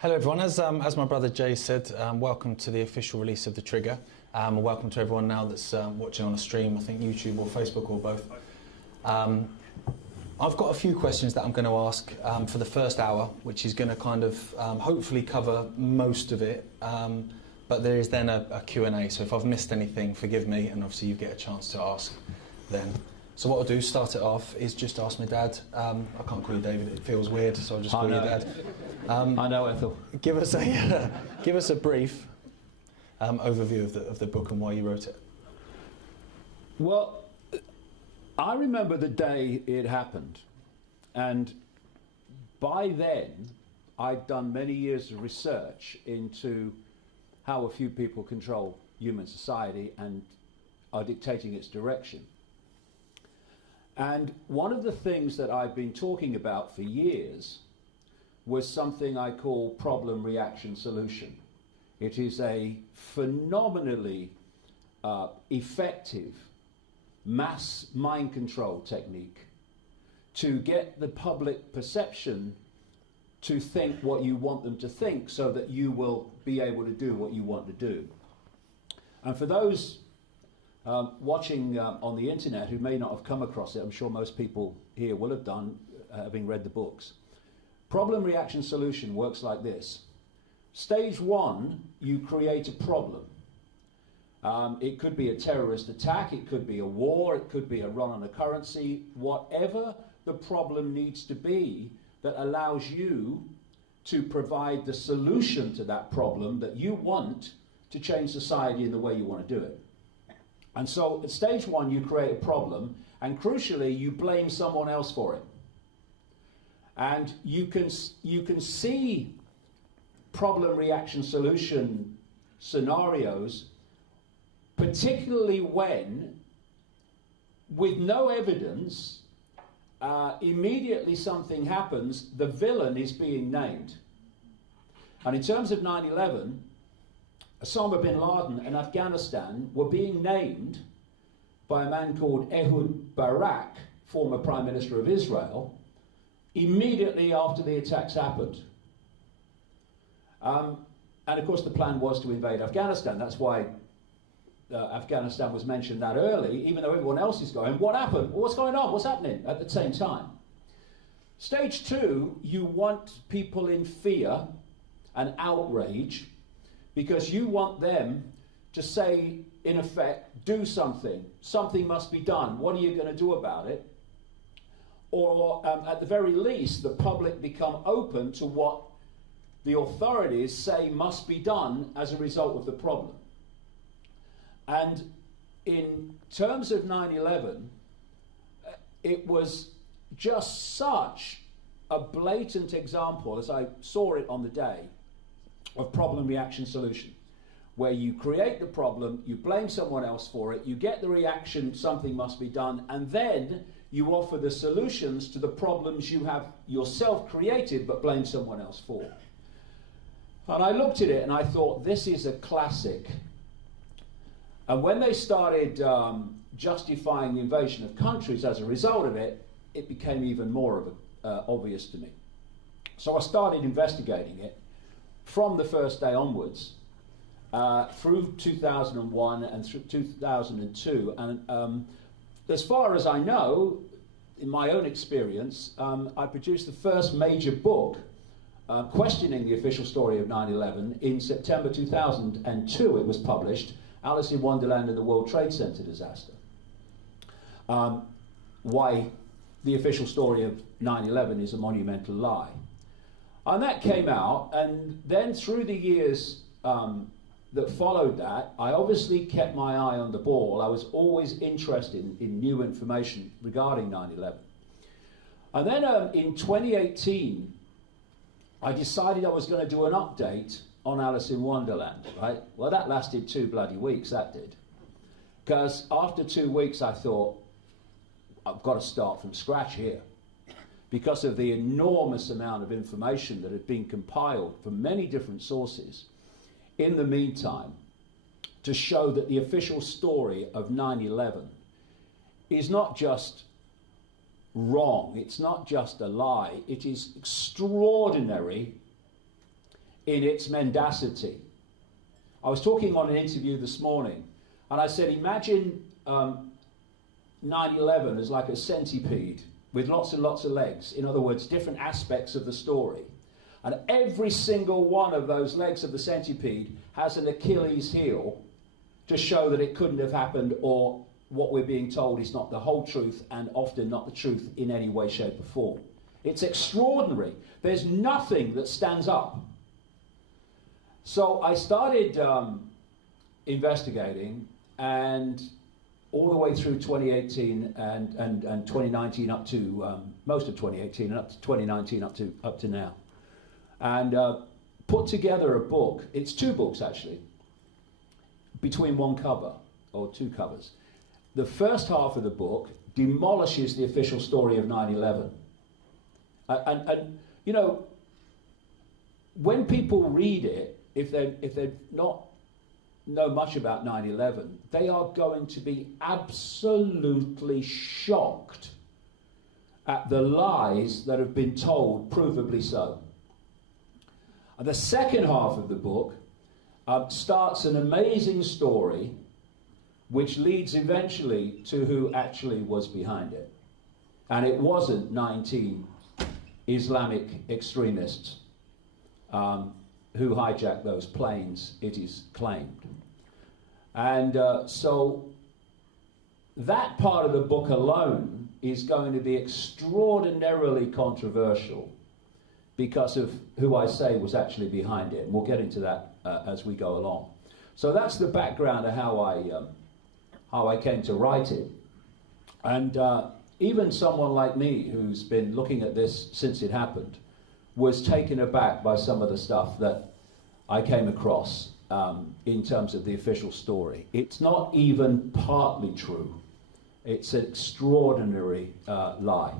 Hello everyone, as my brother Jay said, welcome to the official release of The Trigger. And welcome to everyone now that's watching on a stream, I think YouTube or Facebook or both. I've got a few questions that I'm going to ask for the first hour, which is going to kind of hopefully cover most of it. But there is then a Q&A, so if I've missed anything, forgive me, and obviously you get a chance to ask then. So what I'll do, start it off, is just ask my dad. I can't call you David, it feels weird, so I'll just call you Dad. I know, Ethel. Give us a brief overview of the book and why you wrote it. Well, I remember the day it happened, and by then I'd done many years of research into how a few people control human society and are dictating its direction. And one of the things that I've been talking about for years was something I call problem, reaction, solution. It is a phenomenally effective mass mind control technique to get the public perception to think what you want them to think so that you will be able to do what you want to do. And for those watching on the internet who may not have come across it, I'm sure most people here will have done, having read the books. Problem, reaction, solution works like this. Stage one, you create a problem. It could be a terrorist attack, it could be a war, it could be a run on a currency, whatever the problem needs to be that allows you to provide the solution to that problem that you want to change society in the way you want to do it. And so at stage one, you create a problem, and crucially, you blame someone else for it. And you can see problem, reaction, solution scenarios, particularly when, with no evidence, immediately something happens, the villain is being named. And in terms of 9/11, Osama bin Laden and Afghanistan were being named by a man called Ehud Barak, former Prime Minister of Israel, immediately after the attacks happened. And of course the plan was to invade Afghanistan. That's why Afghanistan was mentioned that early, even though everyone else is going, what happened? What's going on? What's happening at the same time? Stage two, you want people in fear and outrage because you want them to say, in effect, do something. Something must be done. What are you going to do about it? Or at the very least, the public become open to what the authorities say must be done as a result of the problem. And in terms of 9/11, it was just such a blatant example, as I saw it on the day, of problem, reaction, solution, where you create the problem, you blame someone else for it, you get the reaction, something must be done, and then you offer the solutions to the problems you have yourself created but blame someone else for. And I looked at it and I thought, this is a classic. And when they started justifying the invasion of countries as a result of it, it became even more obvious to me. So I started investigating it from the first day onwards, through 2001 and through 2002. And as far as I know, in my own experience, I produced the first major book questioning the official story of 9/11 in September 2002. It was published, Alice in Wonderland and the World Trade Center disaster. Why the official story of 9/11 is a monumental lie. And that came out, and then through the years that followed that, I obviously kept my eye on the ball. I was always interested in new information regarding 9/11. And then in 2018, I decided I was going to do an update on Alice in Wonderland, right? Well, that lasted 2 bloody weeks, that did. Because after 2 weeks, I thought, I've got to start from scratch here, because of the enormous amount of information that had been compiled from many different sources in the meantime to show that the official story of 9/11 is not just wrong, it's not just a lie, it is extraordinary in its mendacity. I was talking on an interview this morning, and I said, imagine 9/11 as like a centipede with lots and lots of legs. In other words, different aspects of the story. And every single one of those legs of the centipede has an Achilles heel to show that it couldn't have happened, or what we're being told is not the whole truth, and often not the truth in any way, shape or form. It's extraordinary. There's nothing that stands up. So I started investigating, and all the way through 2018 and 2019 up to most of 2018 and up to 2019 up to now, and put together a book. It's 2 books actually, between one cover or 2 covers. The first half of the book demolishes the official story of 9/11, and you know, when people read it, if they're not know much about 9/11, they are going to be absolutely shocked at the lies that have been told, provably so. And the second half of the book starts an amazing story which leads eventually to who actually was behind it. And it wasn't 19 Islamic extremists who hijacked those planes, it is claimed. And so that part of the book alone is going to be extraordinarily controversial because of who I say was actually behind it. And we'll get into that as we go along. So that's the background of how I came to write it. And even someone like me, who's been looking at this since it happened, was taken aback by some of the stuff that I came across in terms of the official story. It's not even partly true. It's an extraordinary lie.